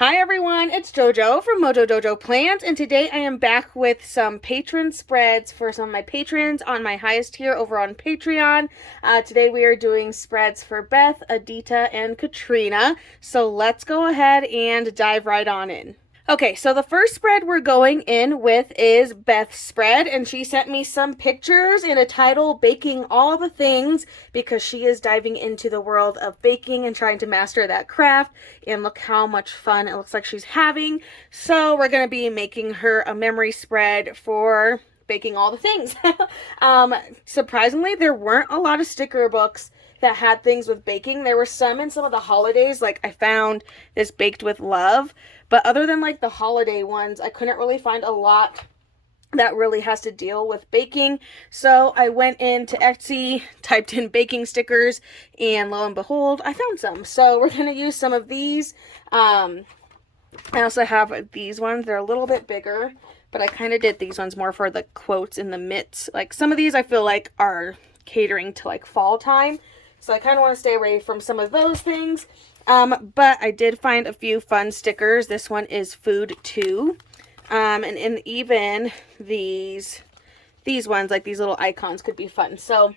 Hi everyone, it's JoJo from Mojo Dojo Plans, and today I am back with some patron spreads for some of my patrons on my highest tier over on Patreon. Today we are doing spreads for Beth, Adita, and Katrina, so let's go ahead and dive right on in. Okay, so the first spread we're going in with is Beth's spread, and she sent me some pictures and a title, Baking All the Things, because she is diving into the world of baking and trying to master that craft, and look how much fun it looks like she's having. So we're going to be making her a memory spread for baking all the things. Surprisingly, there weren't a lot of sticker books that had things with baking. There were some in some of the holidays, like I found this Baked with Love, but other than like the holiday ones, I couldn't really find a lot that really has to deal with baking. So I went into Etsy, typed in baking stickers, and lo and behold, I found some. So we're going to use some of these. I also have these ones. They're a little bit bigger, but I kind of did these ones more for the quotes in the mitts. Like some of these I feel like are catering to like fall time. So I kind of want to stay away from some of those things. But I did find a few fun stickers. This one is Food 2. And even these ones, like these little icons, could be fun. So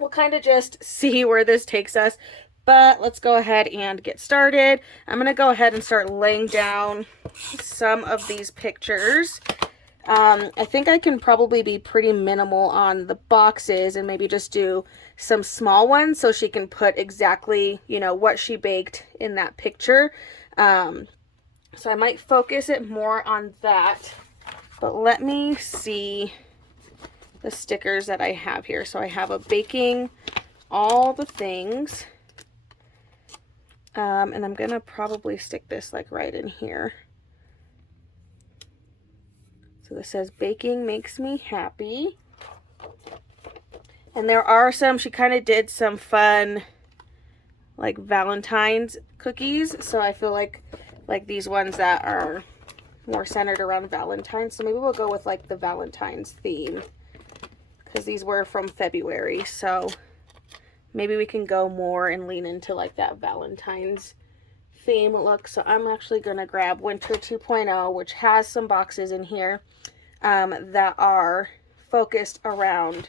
we'll kind of just see where this takes us. But let's go ahead and get started. I'm going to go ahead and start laying down some of these pictures. I think I can probably be pretty minimal on the boxes and maybe just do some small ones so she can put exactly, you know, what she baked in that picture. So I might focus it more on that. But let me see the stickers that I have here. So I have a baking all the things. And I'm going to probably stick this like right in here. So this says, baking makes me happy. And there are some, she kind of did some fun, like Valentine's cookies. So I feel like these ones that are more centered around Valentine's. So maybe we'll go with like the Valentine's theme, because these were from February. So maybe we can go more and lean into like that Valentine's theme look. So I'm actually going to grab Winter 2.0, which has some boxes in here that are focused around,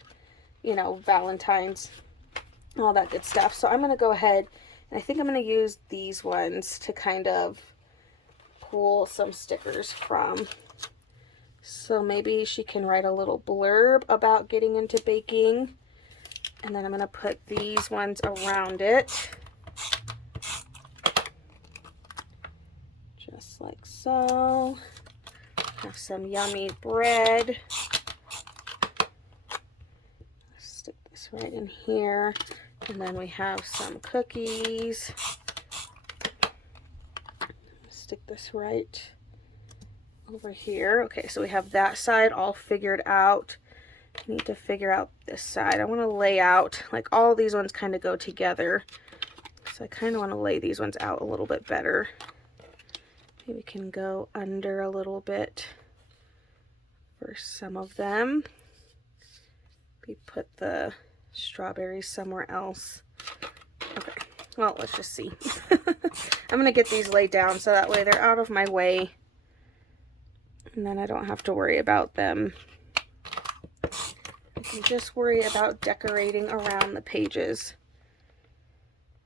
you know, Valentine's, all that good stuff. So I'm going to go ahead and I think I'm going to use these ones to kind of pull some stickers from. So maybe she can write a little blurb about getting into baking. And then I'm going to put these ones around it. Just like so. Have some yummy bread. Stick this right in here. And then we have some cookies. Stick this right over here. Okay, so we have that side all figured out. I need to figure out this side. I want to lay out, like all these ones kind of go together. So I kind of want to lay these ones out a little bit better. Maybe we can go under a little bit for some of them. We put the strawberries somewhere else. Okay, well, let's just see. I'm going to get these laid down so that way they're out of my way. And then I don't have to worry about them. I can just worry about decorating around the pages.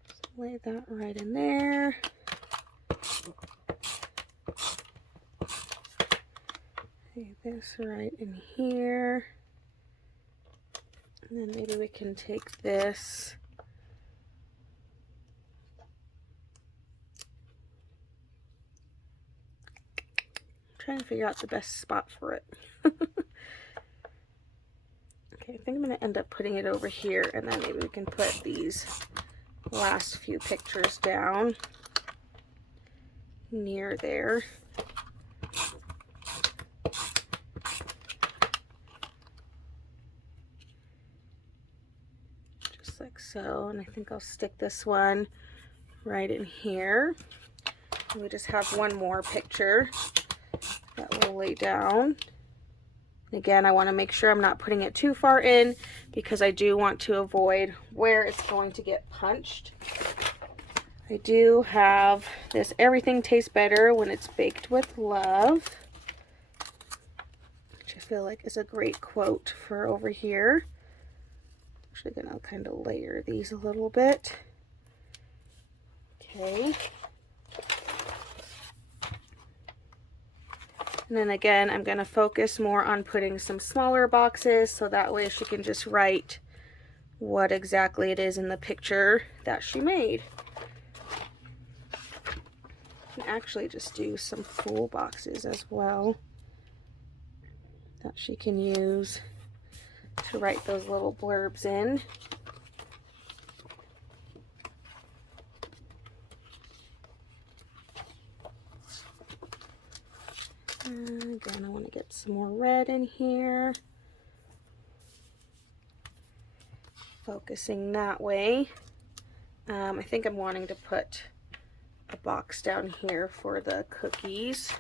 So lay that right in there. Lay this right in here. And then maybe we can take this. I'm trying to figure out the best spot for it. Okay, I think I'm going to end up putting it over here, and then maybe we can put these last few pictures down near there. Just like so, and I think I'll stick this one right in here. And we just have one more picture that we'll lay down. Again, I want to make sure I'm not putting it too far in because I do want to avoid where it's going to get punched. I do have this Everything Tastes Better When It's Baked with Love, which I feel like is a great quote for over here. I'm actually going to kind of layer these a little bit. Okay. And then again, I'm going to focus more on putting some smaller boxes so that way she can just write what exactly it is in the picture that she made. And actually just do some full boxes as well that she can use to write those little blurbs in. Again, I want to get some more red in here. Focusing that way. I think I'm wanting to put a box down here for the cookies.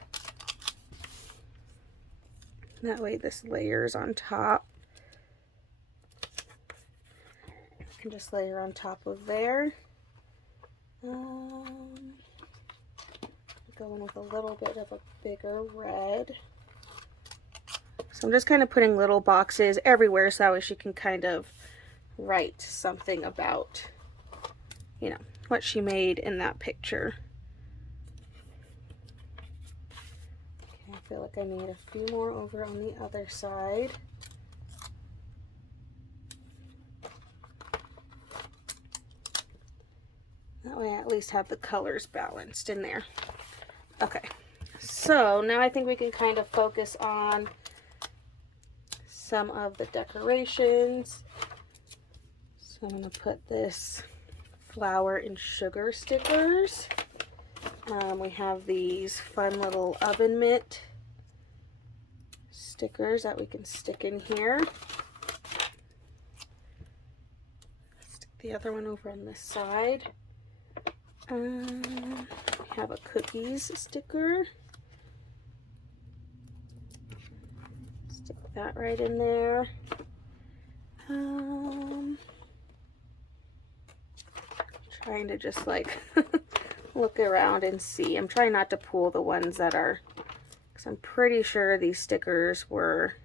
That way this layers on top. I can just layer on top of there. Going with a little bit of a bigger red. So I'm just kind of putting little boxes everywhere so that way she can kind of write something about, you know, what she made in that picture. Okay, I feel like I need a few more over on the other side. That way I at least have the colors balanced in there. Okay, so now I think we can kind of focus on some of the decorations. So I'm going to put this flour and sugar stickers. We have these fun little oven mitt stickers that we can stick in here. Stick the other one over on this side. We have a cookies sticker. Stick that right in there. Trying to just like look around and see. I'm trying not to pull the ones that are, because I'm pretty sure these stickers were,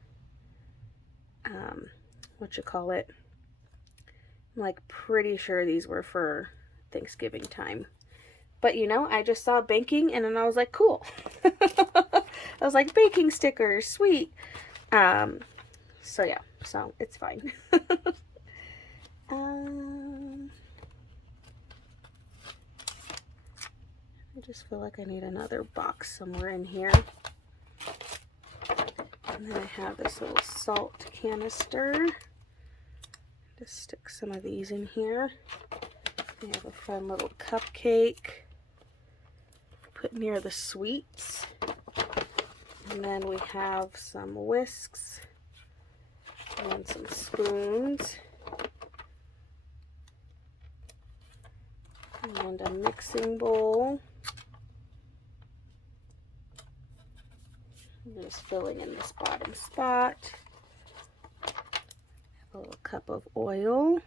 what you call it? I'm like pretty sure these were for Thanksgiving time. But you know, I just saw baking and then I was like, cool. I was like, baking stickers, sweet. So yeah, so it's fine. I just feel like I need another box somewhere in here. And then I have this little salt canister. Just stick some of these in here. We have a fun little cupcake. Put near the sweets. And then we have some whisks and some spoons and a mixing bowl. I'm just filling in this bottom spot. A little cup of oil.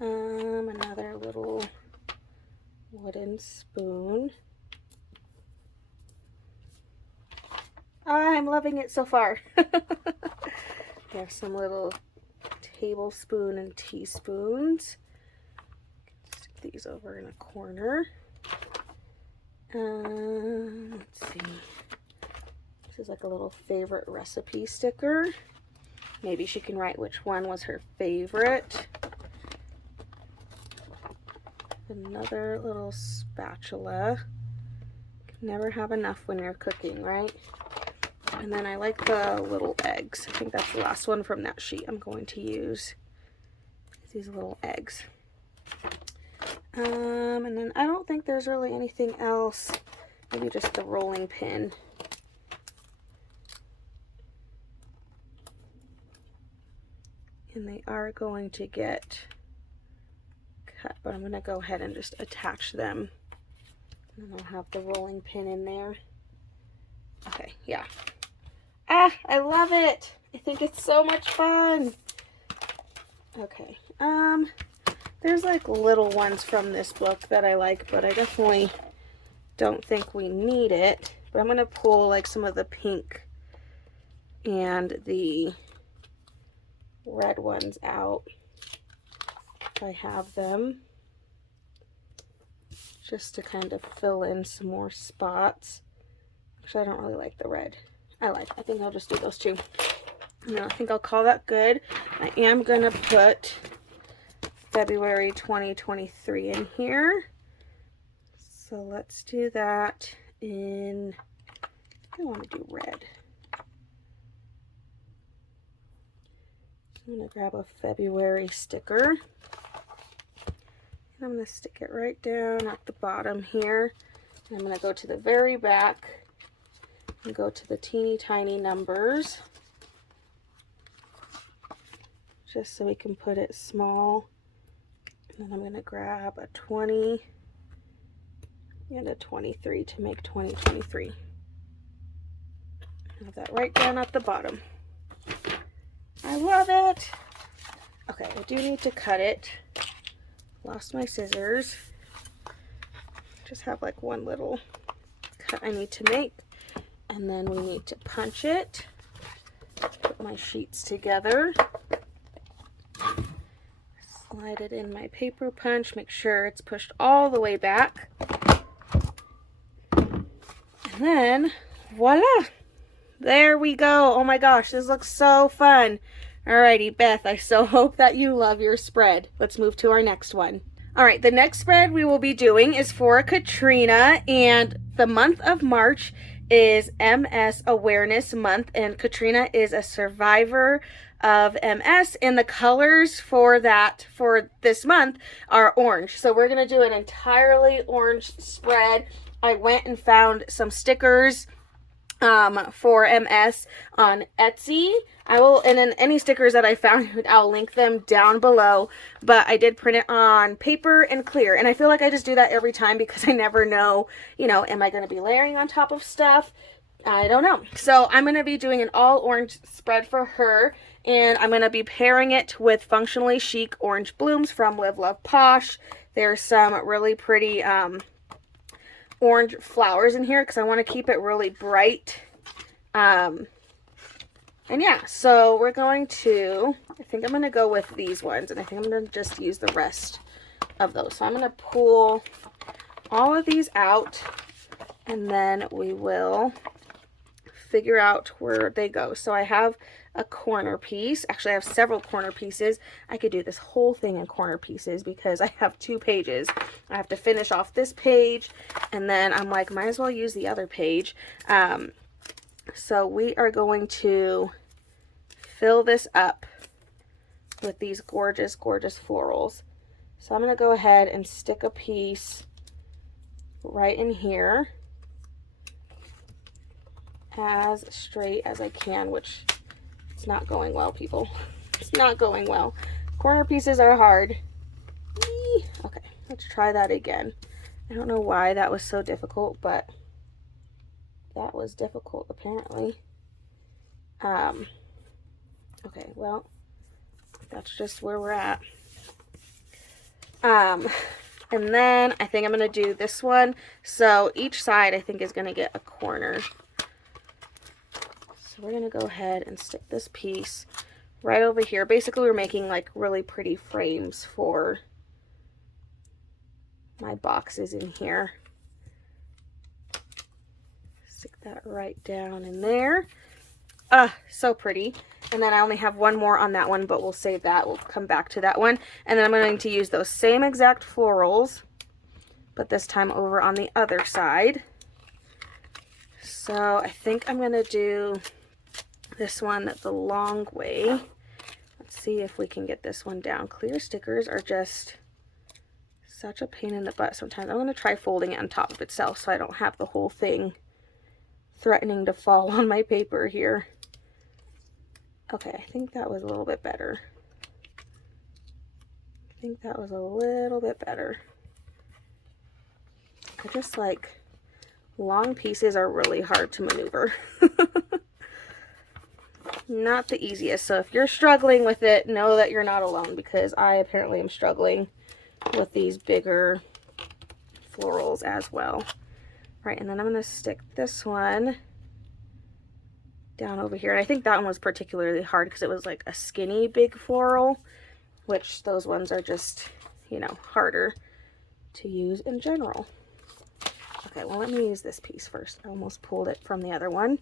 Another little wooden spoon. I'm loving it so far. We have some little tablespoon and teaspoons. Stick these over in a corner. Let's see. This is like a little favorite recipe sticker. Maybe she can write which one was her favorite. Another little spatula. Can never have enough when you're cooking, right? And then I like the little eggs. I think that's the last one from that sheet I'm going to use. These little eggs. And then I don't think there's really anything else. Maybe just the rolling pin. And they are going to get cut, but I'm going to go ahead and just attach them. And I'll have the rolling pin in there. Okay, yeah. Ah, I love it. I think it's so much fun. Okay, there's like little ones from this book that I like, but I definitely don't think we need it. But I'm going to pull like some of the pink and the red ones out if I have them, just to kind of fill in some more spots. Actually, I don't really like the red. I think I'll just do those two. And then I think I'll call that good. I am going to put February 2023 in here. So let's do that in, I want to do red. I'm going to grab a February sticker. And I'm going to stick it right down at the bottom here. And I'm going to go to the very back and go to the teeny tiny numbers, just so we can put it small. And then I'm going to grab a 20 and a 23 to make 2023. Have that right down at the bottom. I love it. Okay, I do need to cut it. Lost my scissors. Just have like one little cut I need to make. And then we need to punch it. Put my sheets together. Slide it in my paper punch. Make sure it's pushed all the way back. And then, voila! There we go. Oh my gosh, this looks so fun. Alrighty, Beth, I so hope that you love your spread. Let's move to our next one. Alright, the next spread we will be doing is for Katrina, and the month of March is MS Awareness Month, and Katrina is a survivor of MS, and the colors for this month are orange. So we're going to do an entirely orange spread. I went and found some stickers for MS on Etsy. And then any stickers that I found, I'll link them down below, but I did print it on paper and clear, and I feel like I just do that every time because I never know, am I going to be layering on top of stuff? I don't know. So I'm going to be doing an all orange spread for her, and I'm going to be pairing it with Functionally Chic Orange Blooms from Live Love Posh. There's some really pretty orange flowers in here because I want to keep it really bright. And yeah, so we're going to, I think I'm going to go with these ones, and I think I'm going to just use the rest of those. So I'm going to pull all of these out, and then we will figure out where they go. So I have a corner piece. Actually, I have several corner pieces. I could do this whole thing in corner pieces because I have 2 pages. I have to finish off this page, and then I'm like, might as well use the other page. So we are going to fill this up with these gorgeous, gorgeous florals. So I'm going to go ahead and stick a piece right in here as straight as I can, which it's not going well, people. It's not going well. Corner pieces are hard. Eee. Okay, let's try that again. I don't know why that was so difficult, but that was difficult apparently. Okay, well, that's just where we're at. And then I think I'm going to do this one. So each side I think is going to get a corner. So we're going to go ahead and stick this piece right over here. Basically, we're making like really pretty frames for my boxes in here. Stick that right down in there. So pretty. And then I only have one more on that one, but we'll save that. We'll come back to that one. And then I'm going to use those same exact florals, but this time over on the other side. So I think I'm going to do this one the long way. Let's see if we can get this one down. Clear stickers are just such a pain in the butt sometimes. I'm going to try folding it on top of itself so I don't have the whole thing threatening to fall on my paper here. Okay, I think that was a little bit better. I think that was a little bit better. I just like, long pieces are really hard to maneuver. not the easiest. So if you're struggling with it, know that you're not alone, because I apparently am struggling with these bigger florals as well. Right, and then I'm going to stick this one down over here. And I think that one was particularly hard because it was like a skinny big floral, which those ones are just, you know, harder to use in general. Okay, well, let me use this piece first. I almost pulled it from the other one.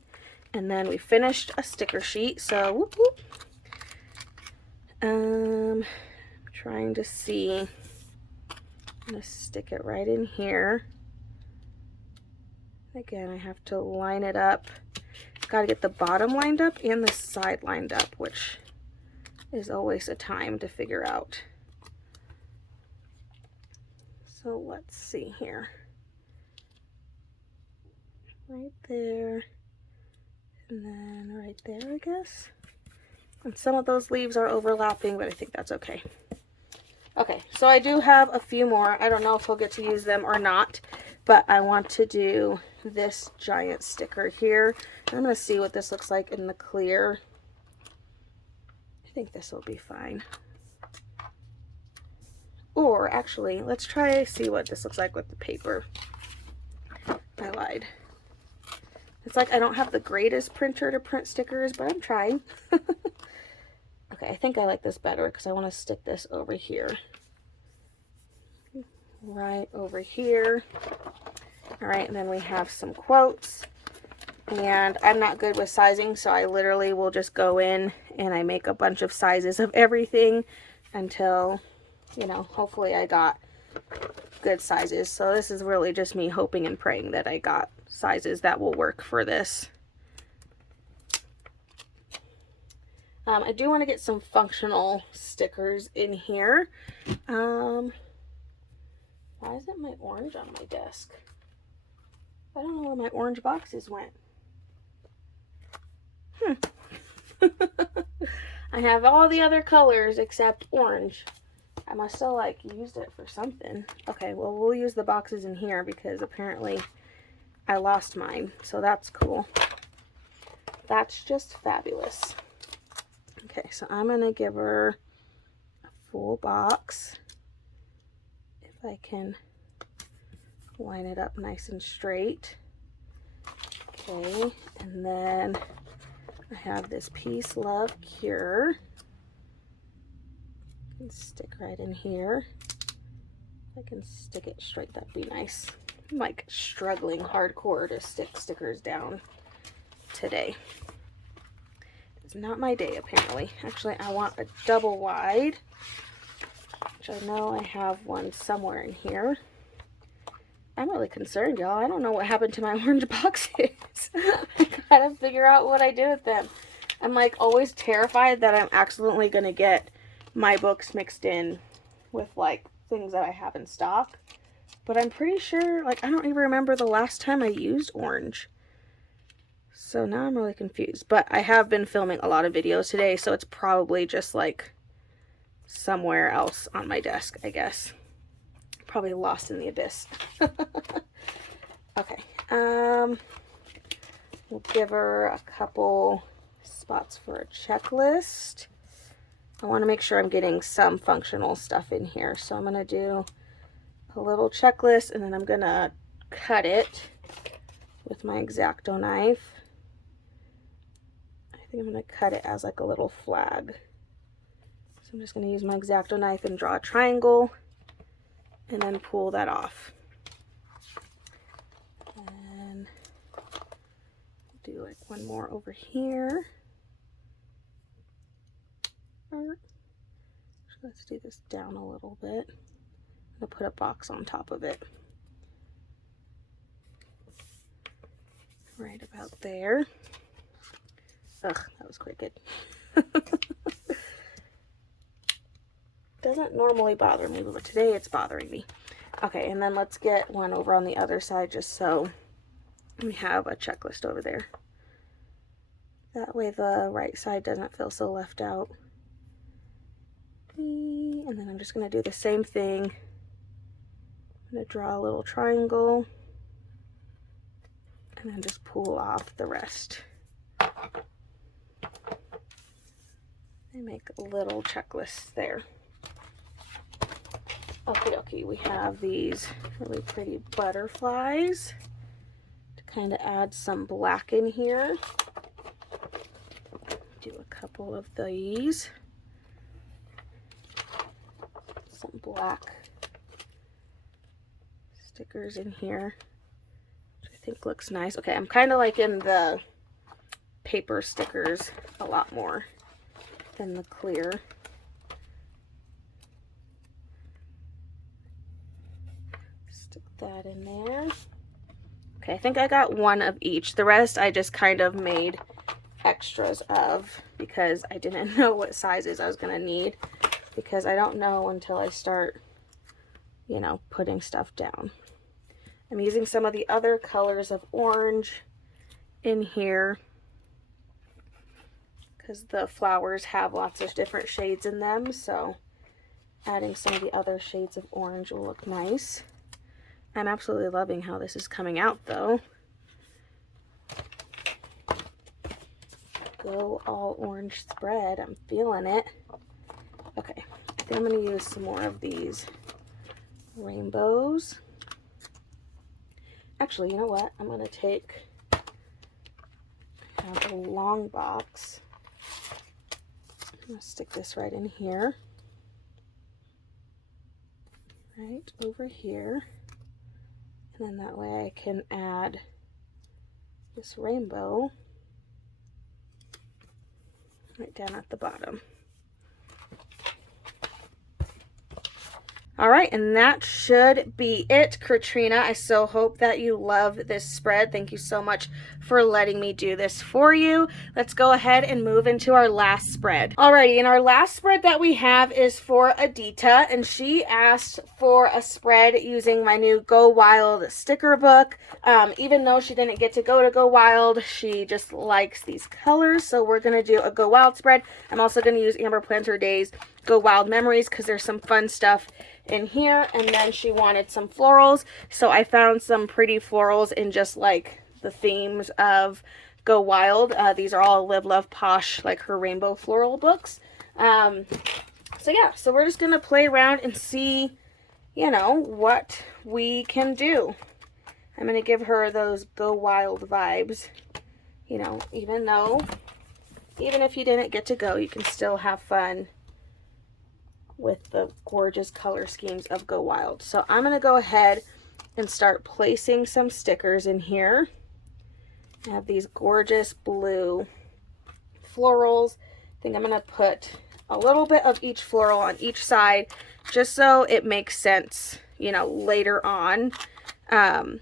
And then we finished a sticker sheet, so whoop whoop. Trying to see. I'm gonna stick it right in here. Again, I have to line it up. Got to get the bottom lined up and the side lined up, which is always a time to figure out. So let's see here. Right there. And then right there, I guess. And some of those leaves are overlapping, but I think that's okay. Okay, so I do have a few more. I don't know if we'll get to use them or not, but I want to do this giant sticker here. I'm going to see what this looks like in the clear. I think this will be fine. Or actually, let's try see what this looks like with the paper. I lied. It's like I don't have the greatest printer to print stickers, but I'm trying. Okay, I think I like this better because I want to stick this over here. Right over here. All right, and then we have some quotes. And I'm not good with sizing, so I literally will just go in and I make a bunch of sizes of everything until, you know, hopefully I got good sizes. So this is really just me hoping and praying that I got sizes that will work for this. I do want to get some functional stickers in here. Why isn't my orange on my desk? I don't know where my orange boxes went. I have all the other colors except orange. I must have like used it for something. Okay, well, we'll use the boxes in here because apparently I lost mine. So that's cool. That's just fabulous. Okay, so I'm going to give her a full box. If I can line it up nice and straight. Okay, and then I have this Peace, Love, Cure. And stick right in here. If I can stick it straight, that'd be nice. I'm like struggling hardcore to stick stickers down today. It's not my day, apparently. Actually, I want a double wide, which I know I have one somewhere in here. I'm really concerned, y'all. I don't know what happened to my orange boxes. I gotta figure out what I did with them. I'm like always terrified that I'm accidentally gonna get my books mixed in with like things that I have in stock. But I'm pretty sure, like, I don't even remember the last time I used orange. So now I'm really confused. But I have been filming a lot of videos today, so it's probably just like somewhere else on my desk, I guess. Probably lost in the abyss. Okay. We'll give her a couple spots for a checklist. I want to make sure I'm getting some functional stuff in here. So I'm going to do a little checklist, and then I'm going to cut it with my X-Acto knife. I think I'm going to cut it as like a little flag. So I'm just going to use my X-Acto knife and draw a triangle and then pull that off. And do like one more over here. Let's do this down a little bit. I'm going to put a box on top of it. Right about there. Ugh, that was crooked. Doesn't normally bother me, but today it's bothering me. Okay, and then let's get one over on the other side just so we have a checklist over there. That way the right side doesn't feel so left out. And then I'm just going to do the same thing. I'm going to draw a little triangle and then just pull off the rest. I make little checklists there. Okay, we have these really pretty butterflies to kind of add some black in here. Do a couple of these. Some black stickers in here, which I think looks nice. Okay, I'm kind of liking the paper stickers a lot more than the clear. Stick that in there. Okay, I think I got one of each. The rest I just kind of made extras of because I didn't know what sizes I was going to need, because I don't know until I start, you know, putting stuff down. I'm using some of the other colors of orange in here because the flowers have lots of different shades in them, so adding some of the other shades of orange will look nice. I'm absolutely loving how this is coming out though. Go all orange spread, I'm feeling it. Okay, I think I'm going to use some more of these rainbows. Actually, you know what? I'm going to have a long box. I'm going to stick this right in here. Right over here. And then that way I can add this rainbow right down at the bottom. All right, and that should be it, Katrina. I so hope that you love this spread. Thank you so much for letting me do this for you. Let's go ahead and move into our last spread. Alrighty, and our last spread that we have is for Adita, and she asked for a spread using my new Go Wild sticker book. Even though she didn't get to Go Wild, she just likes these colors, so we're gonna do a Go Wild spread. I'm also gonna use Amber Planter Day's Go Wild Memories because there's some fun stuff in here. And then she wanted some florals, so I found some pretty florals in just like the themes of Go Wild. These are all Live Love Posh, like her rainbow floral books. So yeah, so we're just gonna play around and see, you know, what we can do. I'm gonna give her those Go Wild vibes, you know, even if you didn't get to go, you can still have fun with the gorgeous color schemes of Go Wild. So I'm going to go ahead and start placing some stickers in here. I have these gorgeous blue florals. I think I'm going to put a little bit of each floral on each side just so it makes sense, you know, later on. That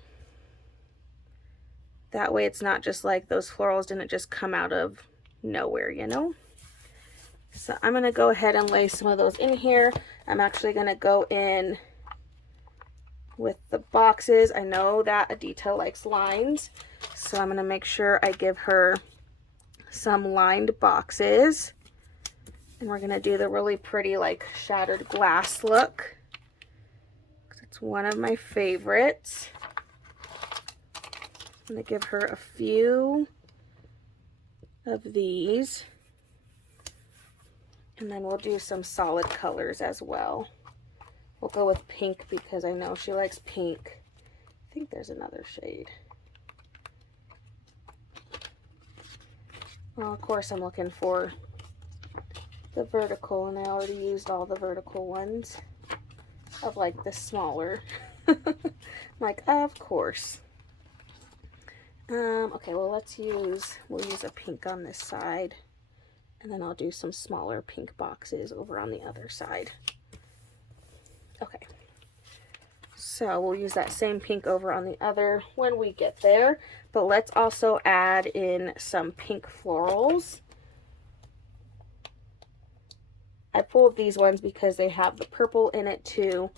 way it's not just like those florals didn't just come out of nowhere, you know. So I'm going to go ahead and lay some of those in here. I'm actually going to go in with the boxes. I know that Adita likes lines, so I'm going to make sure I give her some lined boxes. And we're going to do the really pretty like shattered glass look. It's one of my favorites. I'm going to give her a few of these. And then we'll do some solid colors as well. We'll go with pink because I know she likes pink. I think there's another shade. Well, of course I'm looking for the vertical, and I already used all the vertical ones of like the smaller. I'm like, of course. Okay, well we'll use a pink on this side. And then I'll do some smaller pink boxes over on the other side. Okay. So we'll use that same pink over on the other when we get there. But let's also add in some pink florals. I pulled these ones because they have the purple in it too,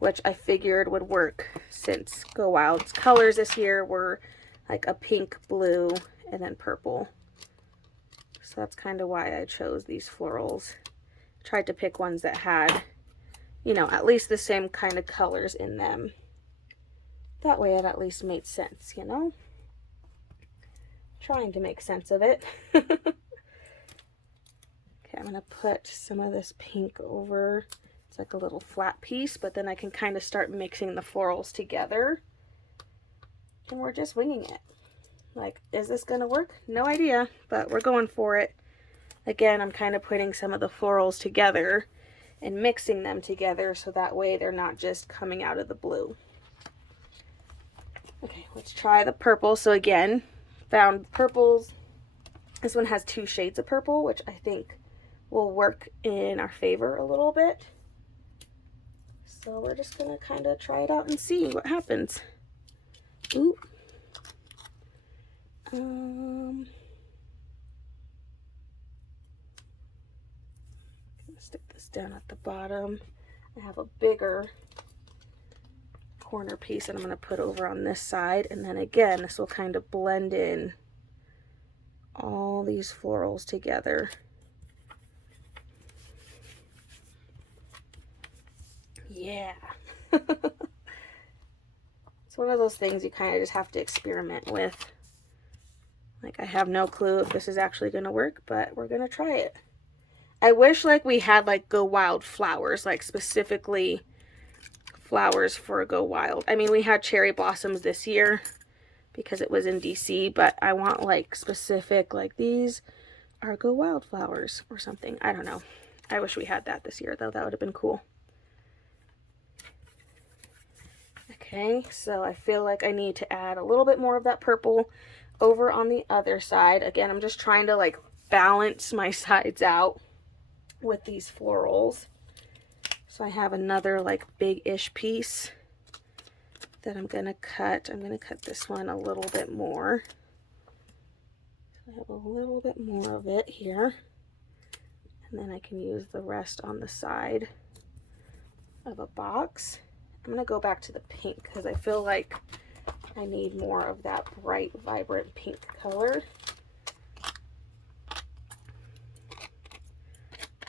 which I figured would work since Go Wild's colors this year were like a pink, blue, and then purple. So that's kind of why I chose these florals. Tried to pick ones that had, you know, at least the same kind of colors in them. That way it at least made sense, you know? Trying to make sense of it. Okay, I'm going to put some of this pink over. It's like a little flat piece, but then I can kind of start mixing the florals together. And we're just winging it. Like, is this going to work? No idea, but we're going for it. Again, I'm kind of putting some of the florals together and mixing them together so that way they're not just coming out of the blue. Okay, let's try the purple. So again, found purples. This one has 2 shades of purple, which I think will work in our favor a little bit. So we're just going to kind of try it out and see what happens. Ooh. Stick this down at the bottom. I have a bigger corner piece that I'm going to put over on this side, and then again this will kind of blend in all these florals together. Yeah. It's one of those things you kind of just have to experiment with. Like, I have no clue if this is actually going to work, but we're going to try it. I wish like we had like Go Wild flowers, like specifically flowers for Go Wild. I mean, we had cherry blossoms this year because it was in DC, but I want like specific, like these are Go Wild flowers or something. I don't know. I wish we had that this year though. That would have been cool. Okay, so I feel like I need to add a little bit more of that purple over on the other side. Again, I'm just trying to like balance my sides out with these florals. So I have another like big-ish piece that I'm gonna cut. I'm gonna cut this one a little bit more. So I have a little bit more of it here. And then I can use the rest on the side of a box. I'm gonna go back to the pink because I feel like I need more of that bright, vibrant pink color.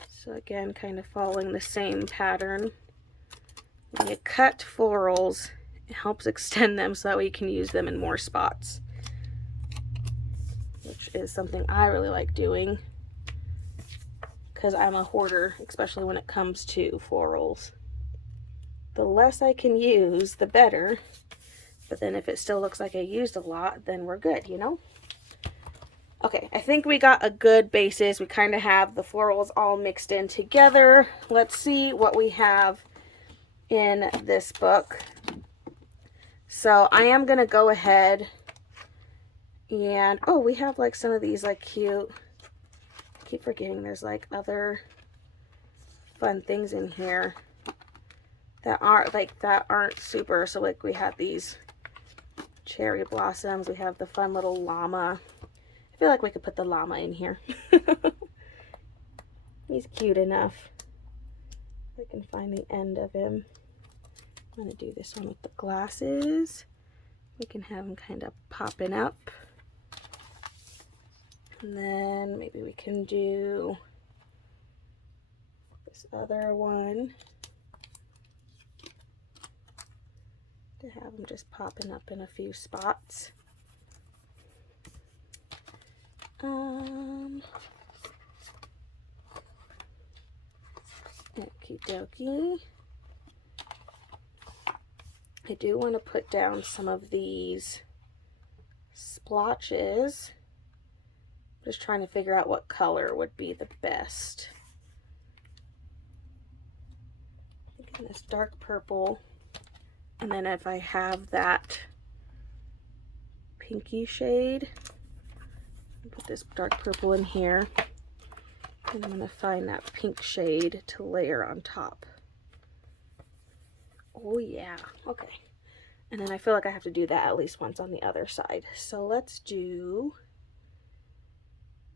So again, kind of following the same pattern. When you cut florals, it helps extend them so that way you can use them in more spots, which is something I really like doing because I'm a hoarder, especially when it comes to florals. The less I can use, the better. But then if it still looks like I used a lot, then we're good, you know? Okay, I think we got a good basis. We kind of have the florals all mixed in together. Let's see what we have in this book. So I am going to go ahead and, oh, we have like some of these like cute, I keep forgetting there's like other fun things in here that aren't super. So like we have these cherry blossoms. We have the fun little llama. I feel like we could put the llama in here. He's cute enough. I can find the end of him. I'm going to do this one with the glasses. We can have him kind of popping up. And then maybe we can do this other one to have him just popping up in a few spots. Okie dokie. I do want to put down some of these splotches. Just trying to figure out what color would be the best. Again, this dark purple. And then if I have that pinky shade, put this dark purple in here. And I'm going to find that pink shade to layer on top. Oh yeah, okay. And then I feel like I have to do that at least once on the other side. So let's do,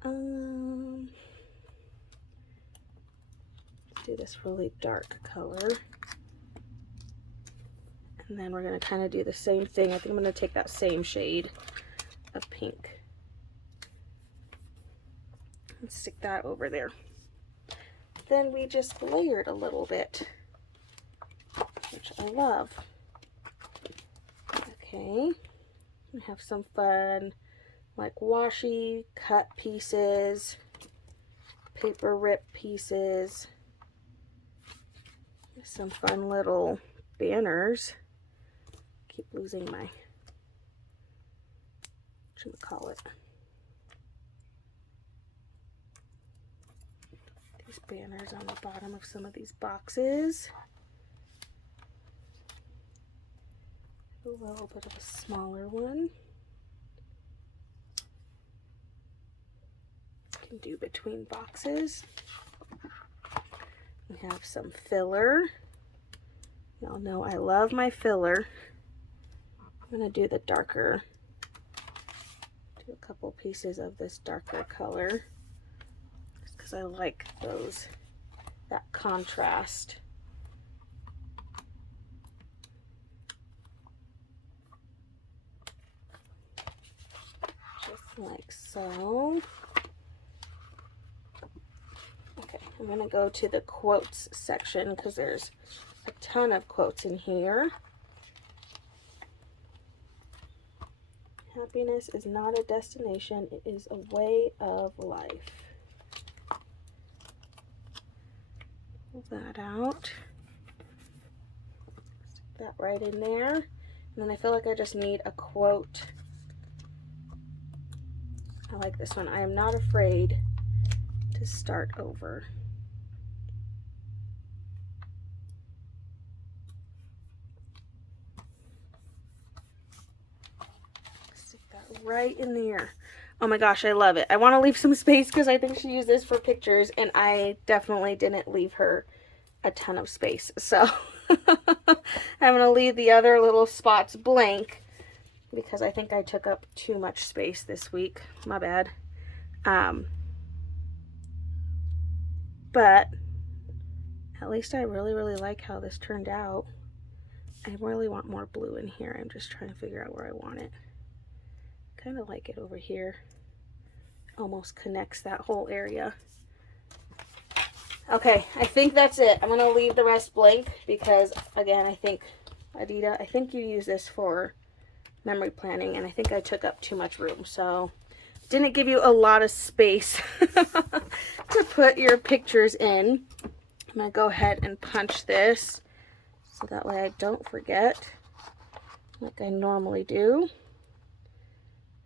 let's do this really dark color. And then we're going to kind of do the same thing. I think I'm going to take that same shade of pink and stick that over there. Then we just layered a little bit, which I love. Okay, we have some fun like washi cut pieces, paper rip pieces. Some fun little banners. Keep losing my, whatchamacallit, these banners on the bottom of some of these boxes. A little bit of a smaller one. Can do between boxes. We have some filler. Y'all know I love my filler. I'm gonna do the darker, do a couple pieces of this darker color, just because I like those, that contrast. Just like so. Okay, I'm gonna go to the quotes section because there's a ton of quotes in here. Happiness is not a destination, it is a way of life. Pull that out. Stick that right in there. And then I feel like I just need a quote. I like this one. I am not afraid to start over. Stick that right in there. Oh my gosh, I love it. I want to leave some space because I think she used this for pictures, and I definitely didn't leave her a ton of space. So I'm going to leave the other little spots blank because I think I took up too much space this week. My bad. But at least I really like how this turned out. I really want more blue in here. I'm just trying to figure out where I want it. Kind of like it over here. Almost connects that whole area. Okay, I think that's it. I'm going to leave the rest blank because, again, I think, Adita, I think you use this for memory planning, and I think I took up too much room. So didn't give you a lot of space to put your pictures in. I'm going to go ahead and punch this so that way I don't forget like I normally do.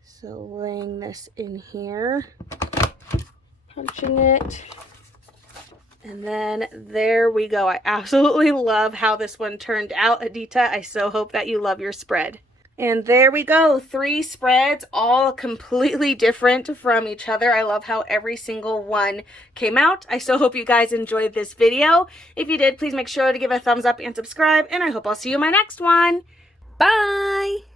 So laying this in here, punching it, and then there we go. I absolutely love how this one turned out, Adita. I so hope that you love your spread. And there we go, 3 spreads, all completely different from each other. I love how every single one came out. I so hope you guys enjoyed this video. If you did, please make sure to give a thumbs up and subscribe, and I hope I'll see you in my next one. Bye!